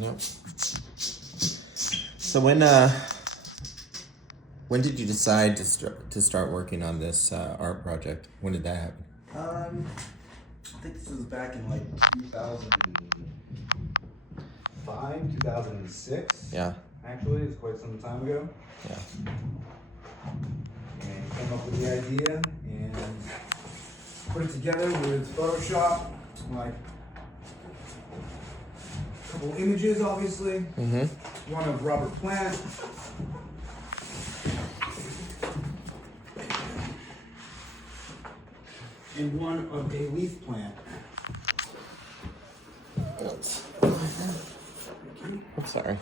Yep. So when did you decide to start working on this art project? When did that happen? I think this was back in like 2005, 2006. Yeah. Actually, it's quite some time ago. Yeah. And came up with the idea and put it together with Photoshop, like a couple images, obviously. Mm-hmm. One of Robert Plant. And one of a leaf plant. I'm sorry.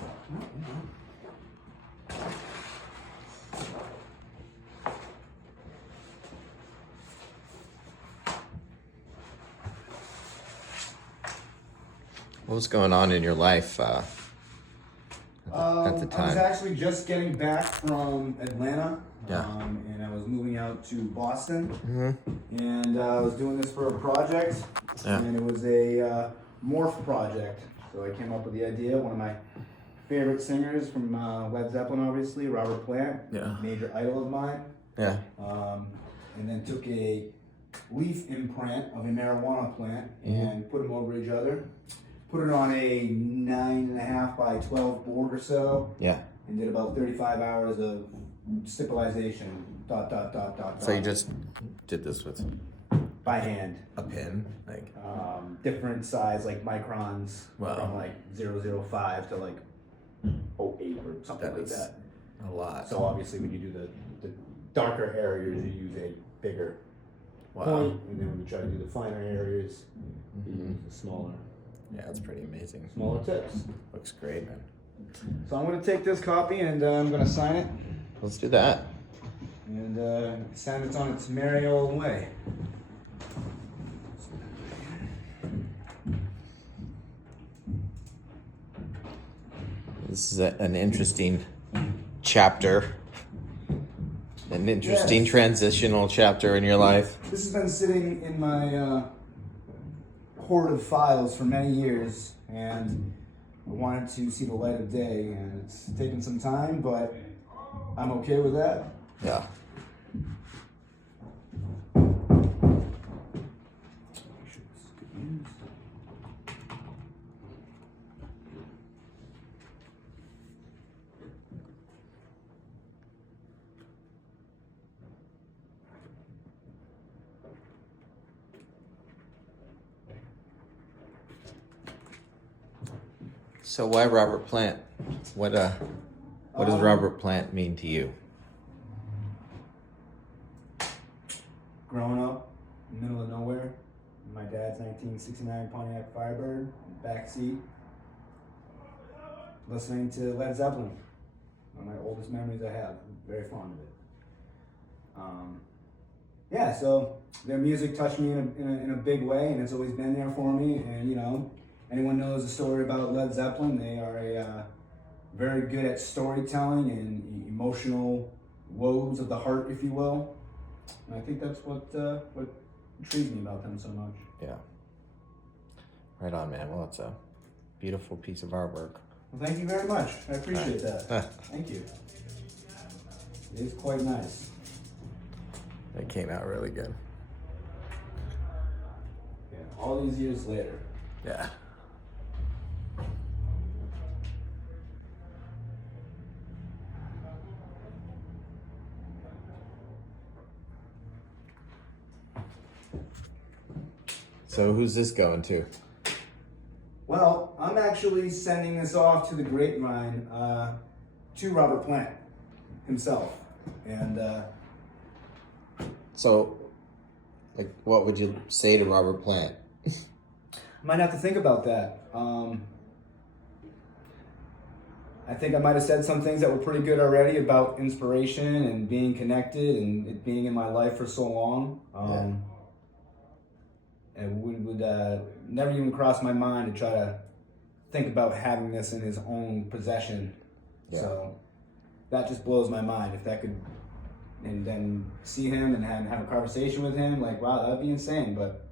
What was going on in your life at the time? I was actually just getting back from Atlanta. Yeah. And I was moving out to Boston. Mm-hmm. And I was doing this for a project. Yeah. And it was a morph project. So I came up with the idea. One of my favorite singers from Led Zeppelin, obviously, Robert Plant. Yeah. Major idol of mine. Yeah. And then took a leaf imprint of a marijuana plant and put them over each other. Put it on a 9.5 by 12 board or so. Yeah. And did about 35 hours of stipulization. ... So you just did this with by hand. a pen, like Different size, like microns, Wow. from like 0.05 to like 0.08 or something like That is that. a lot. So obviously when you do the darker areas, you use a bigger point, and then when you try to do the finer areas, you use the smaller Yeah, it's pretty amazing. tips. Looks great, man. So I'm going to take this copy and I'm going to sign it Let's do that. and send it on its merry old way. This is an interesting chapter. An interesting Yes. transitional chapter in your life. This has been sitting in my hoard of files for many years, and I wanted to see the light of day, and it's taken some time, but I'm okay with that. Yeah. So why Robert Plant? What does Robert Plant mean to you? Growing up in the middle of nowhere, in my dad's 1969 Pontiac Firebird, backseat, listening to Led Zeppelin. One of my oldest memories I have. I'm very fond of it. Yeah, so their music touched me in a big way, and it's always been there for me. And you know, anyone knows the story about Led Zeppelin, they are very good at storytelling and emotional woes of the heart, if you will. And I think that's what intrigues me about them so much. Yeah. Right on, man. Well, it's a beautiful piece of artwork. Well, thank you very much. I appreciate that. Thank you. It is quite nice. It came out really good. Yeah, all these years later. Yeah. So who's this going to? Well, I'm actually sending this off to the grapevine to Robert Plant himself. And So, like, what would you say to Robert Plant? might have to think about that. I think I might have said some things that were pretty good already about inspiration and being connected and it being in my life for so long. And it would never even cross my mind to try to think about having this in his own possession. Yeah. So that just blows my mind. If that could, and then see him and have a conversation with him, like, wow, that would be insane. But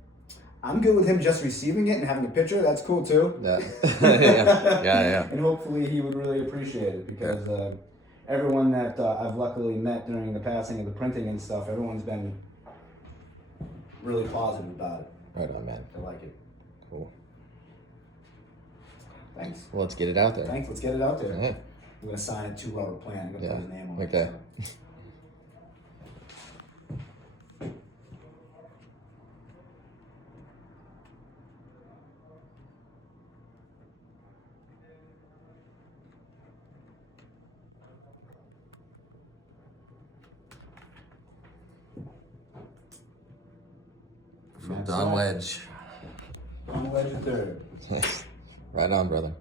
I'm good with him just receiving it and having a picture. That's cool too. Yeah. Yeah. And hopefully he would really appreciate it because everyone that I've luckily met during the passing of the printing and stuff, everyone's been really positive about it. Right on, man. I like it. Cool. Thanks. Well, let's get it out there. Thanks. Let's get it out there. Yeah. I'm gonna sign it to rubber plant. I'm gonna put his name on it. Okay. From That's Don right. Wedge. Don Wedge the third. Right on, brother.